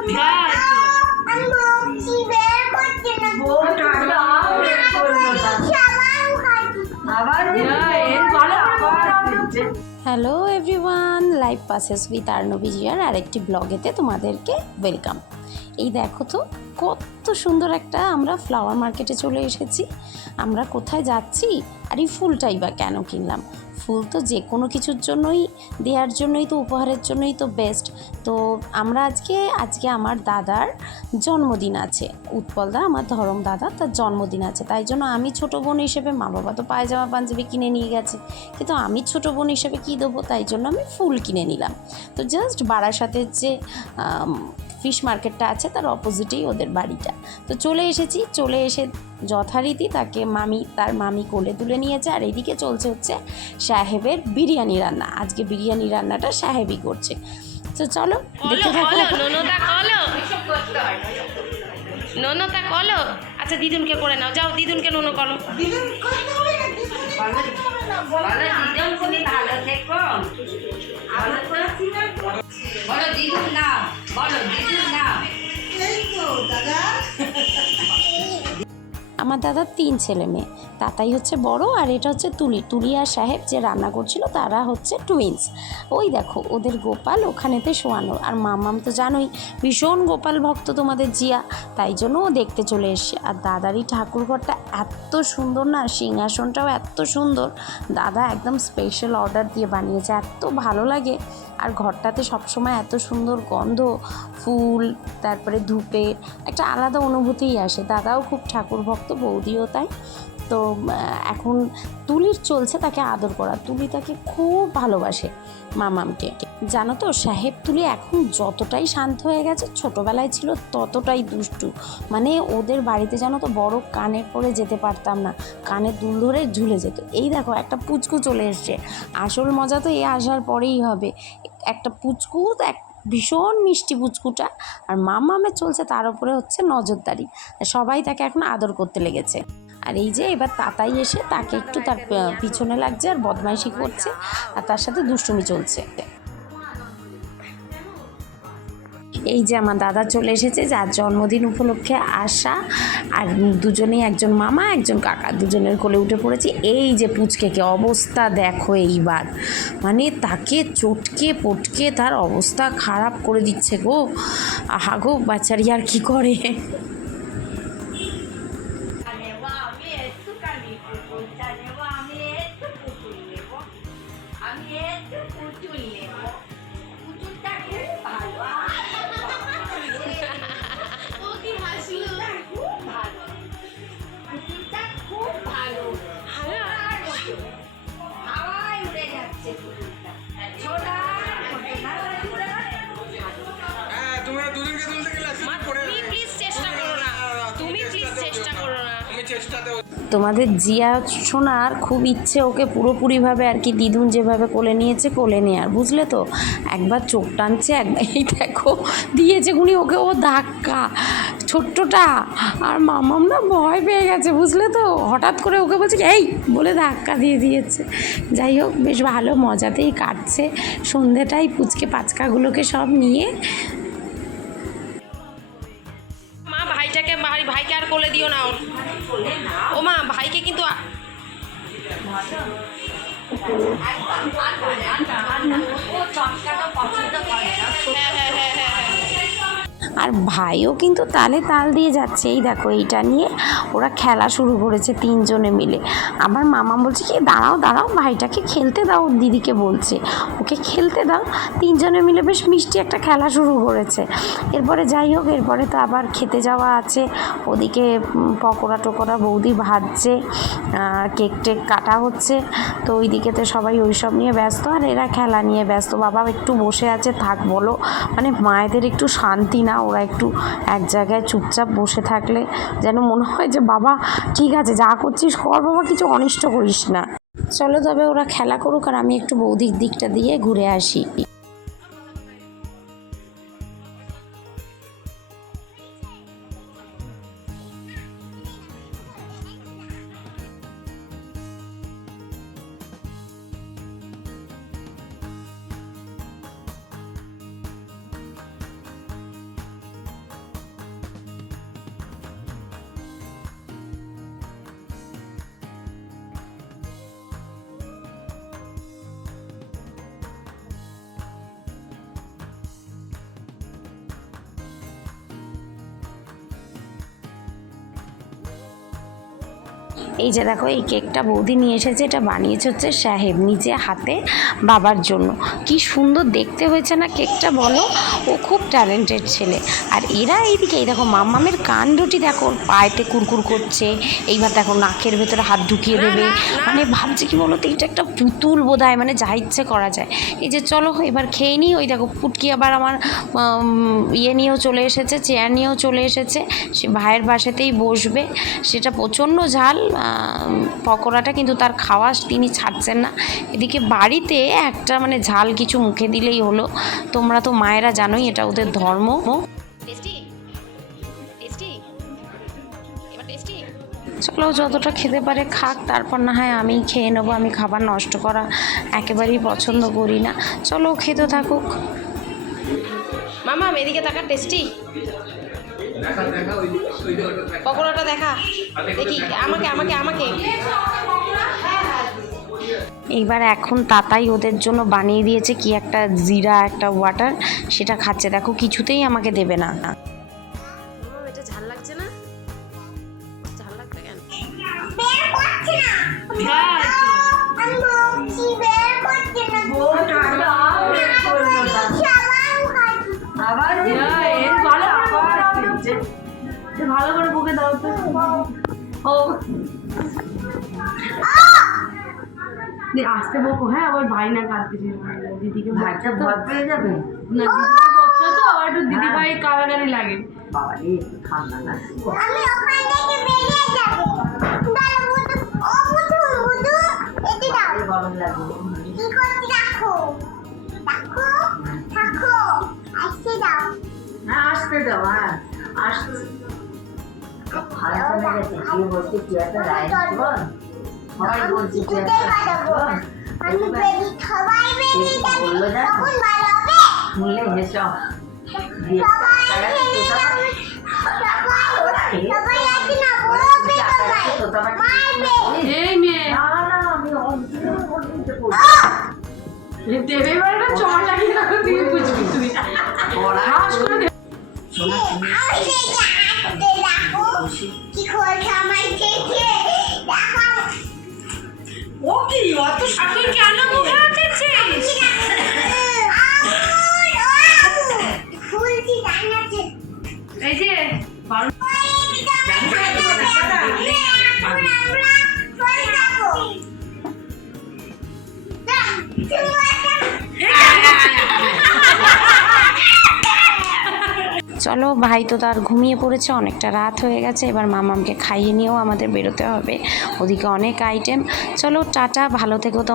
তাই hello everyone, life passes with আর্নবী জিয়ার আরেকটি ব্লগেতে তোমাদেরকে ওয়েলকাম। এই দেখো তো কত সুন্দর একটা আমরা ফ্লাওয়ার মার্কেটে চলে এসেছি। আমরা কোথায় যাচ্ছি আর এই ফুলটাই বা কেন কিনলাম? ফুল তো যে কোনো কিছুর জন্যই, দেওয়ার জন্যই তো, উপহারের জন্যই তো বেস্ট। তো আমরা আজকে আমার দাদার জন্মদিন আছে, উৎপলদা আমার ধরম দাদা, তার জন্মদিন আছে। তাই জন্য আমি ছোটো বোন হিসেবে, মা বাবা তো পায়জামা পাঞ্জাবি কিনে নিয়ে গেছে, কিন্তু আমি ছোটো বোন হিসেবে কী দেবো, তাই জন্য আমি ফুল কিনে নিলাম। তো জাস্ট বারাসাতের যে ফিশ মার্কেটটা আছে তার অপোজিটেই ওদের বাড়িটা। তো চলে এসে যথারীতি তার মামি কোলে তুলে নিয়েছে। আর এদিকে চলছে হচ্ছে সাহেবের বিরিয়ানি রান্না। আজকে বিরিয়ানি রান্নাটা সাহেবই করছে। তো চলো দেখতে থাকো। ননতা কলো। আচ্ছা দিদুনকে করে নাও, যাও দিদুনকে ননো করো। আমার দাদার 3 ছেলে মেয়ে, তাতাই হচ্ছে বড়, আর এটা হচ্ছে তুলি আর সাহেব যে রান্না করছিল তারা হচ্ছে টুইন্স। ওই দেখো ওদের গোপাল ওখানেতে শোয়ানো। আর মামাম তো জানোই ভীষণ গোপাল ভক্ত তোমাদের জিয়া, তাই জন্য ও দেখতে চলে এসছে। আর দাদারই ঠাকুরঘরটা এত সুন্দর না, সিংহাসনটাও এত সুন্দর, দাদা একদম স্পেশাল অর্ডার দিয়ে বানিয়েছে, এত ভালো লাগে। আর ঘরটাতে সবসময় এত সুন্দর গন্ধ, ফুল, তারপরে ধূপের একটা আলাদা অনুভূতিই আসে। দাদাও খুব ঠাকুর ভক্ত, বৌদিও তাই। তো এখন তুলির চলছে তাকে আদর করা। তুলি তাকে খুব ভালোবাসে মামামকে। জানো তো সাহেব তুলি এখন যতটাই শান্ত হয়ে গেছে, ছোটোবেলায় ছিল ততটাই দুষ্টু। মানে ওদের বাড়িতে জানো তো বড় কানের পরে যেতে পারতাম না, কানের দুল ধরে ঝুলে যেত। এই দেখো একটা পুচকু চলে এসছে। আসল মজা তো এ আসার পরেই হবে। একটা পুচকু, ভীষণ মিষ্টি পুচকুটা। আর মামামে চলছে তার উপরে হচ্ছে নজরদারি, সবাই তাকে এখন আদর করতে লেগেছে। আর এই যে এবার তাতাই এসে তাকে একটু তার পিছনে লাগছে আর বদমাইশি করছে, আর তার সাথে দুষ্টুমি চলছে। এই যে আমার দাদা চলে এসেছে, যার জন্মদিন উপলক্ষে আসা। আর দুজনেই, একজন মামা একজন কাকা, দুজনের কোলে উঠে পড়েছি। এই যে পুচকেকে অবস্থা দেখো এইবার, মানে তাকে চটকে পটকে তার অবস্থা খারাপ করে দিচ্ছে গো। আহা গো বাচ্চারি আর কি করে। তোমাদের জিয়া শোনার খুব ইচ্ছে ওকে পুরোপুরিভাবে আর কি দিদুন যেভাবে কোলে নিয়েছে কোলে নেয়ার, বুঝলে তো। একবার চোখ টানছে, একবার এই দেখো দিয়েছে গুনি ওকে ও ধাক্কা, ছোট্টটা। আর মামাম না ভয় পেয়ে গেছে, বুঝলে তো। হঠাৎ করে ওকে বলছে এই বলে ধাক্কা দিয়ে দিয়েছে। যাই হোক বেশ ভালো মজাতেই কাটছে সন্ধেটাই, পুচকে পাচকাগুলোকে সব নিয়ে। মা ভাইকে আর কোলে দিও না। ও মা ভাইকে কিন্তু আর ভাইও কিন্তু তালে তাল দিয়ে যাচ্ছে। এই দেখো এইটা নিয়ে ওরা খেলা শুরু করেছে 3 জনে মিলে। আমার মামা বলছে কি দাঁড়াও ভাইটাকে খেলতে দাও, দিদিকে বলছে ওকে খেলতে দাও। 3 জনে মিলে বেশ মিষ্টি একটা খেলা শুরু করেছে। এরপরে যাই হোক, এরপরে তো আবার খেতে যাওয়া আছে। ওদিকে পকোড়া টকোড়া বৌদি ভাজছে, কেক টেক কাটা হচ্ছে। তো ওইদিকে তো সবাই ওইসব নিয়ে ব্যস্ত, আর এরা খেলা নিয়ে ব্যস্ত। বাবা একটু বসে আছে, থাক বলো, মানে মায়েদের একটু শান্তি না, ওরা একটু এক জায়গায় চুপচাপ বসে থাকলে যেন মনে হয় যে বাবা ঠিক আছে যা করছিস কর বাবা, কিছু অনিষ্ট করিস না। চলো তবে ওরা খেলা করুক, আর আমি একটু বৌদির দিকটা দিয়ে ঘুরে আসি। এই যে দেখো এই কেকটা বৌদি নিয়ে এসেছে, এটা বানিয়েছে হচ্ছে সাহেব নিজে হাতে বাবার জন্য। কি সুন্দর দেখতে হয়েছে না কেকটা বলো, ও খুব ট্যালেন্টেড ছেলে। আর এরা এইদিকে এই দেখো মাম্মামের কাণ্ডটি দেখো, ওর পায়েতে কুরকুর করছে, এইবার দেখো নাকের ভেতরে হাত ঢুকিয়ে দেবে, মানে ভাবছে কি বলো তো এটা একটা পুতুল বোধহয়, মানে যা ইচ্ছে করা যায়। এই যে চলো এবার খেয়ে নিই। ওই দেখো ফুটকি আবার আমার ইয়ে নিয়েও চলে এসেছে, চেয়ার নিয়েও চলে এসেছে, সে ভাইয়ের পাশেতেই বসবে। সেটা প্রচণ্ড ঝাল পকোড়াটা, কিন্তু তার খাওয়া তিনি ছাড়ছেন না। এদিকে বাড়িতে একটা মানে ঝাল কিছু মুখে দিলেই হলো, তোমরা তো মায়েরা জানোই এটা ওদের ধর্ম। টেস্টি টেস্টি এবার টেস্টি। চলো যতটা খেতে পারে খাক, তারপর না হয় আমি খেয়ে নেবো। আমি খাবার নষ্ট করা একেবারেই পছন্দ করি না। চলো খেতে থাকুক। মামা এদিকে তাকা, টেস্টি পকোড়াটা দেখা দেখি, আমাকে আমাকে আমাকে। এইবার এখন তাতাই ওদের জন্য বানিয়ে দিয়েছে কি একটা জিরা একটা ওয়াটার, সেটা খাচ্ছে। দেখো কিছুতেই আমাকে দেবে না। এটা ঝাল লাগছে না? ঝাল লাগছে কেন? ভালো করে বুকে দাও তো। ও আসতে বকো, হ্যাঁ আবার ভাই না কাঁদতে দিদিকে, ভাইটা ভয় পেয়ে যাবে না, দিদিকে বকছো তো আবার একটু দিদি ভাই কারাগারি লাগে। বাবা রে ঠান্ডা লাগছে। আমি ওখান থেকে বেরিয়ে যাব। দাঁড়াও ও বুদু এটি দাও। গরম লাগে। কি করতে রাখো? রাখো থাকো। আসতে দাও। হ্যাঁ আসতে দাও, হ্যাঁ আসতে। ভালো চলে গেছে, কি বলছে কি একটা রাইস বল, সবাই বলছে কি একটা রাইস বল। আমি বেবি সবাই বেবি বললো না তখন ভালো হবে। শুনলে হেসো। সবাই সবাই আছে না বড় বেবি মারবে। এই মেয়ে না না আমি অঞ্জলি বলতে বলছি দেবে বড়টা চড় লাগিয়ে রাখো, তুই বুঝবি তুই বড়া হাস করে দে। শোনা তুমি আমি যাতে রাখো কি করে আমার থেকে দেখাও। ও কি অত শাশুড়ি কেন মুখে আছিস? ফুলটি দাঁড়াচ্ছে। এই যে বারো চলো ভাই তো তার ঘুমিয়ে পড়েছে, অনেকটা রাত হয়ে গেছে। এবার মামামকে খাইয়ে নিয়েও আমাদের বেরোতে হবে, ওদিকে অনেক আইটেম। চলো টাটা, ভালো থেকো তো।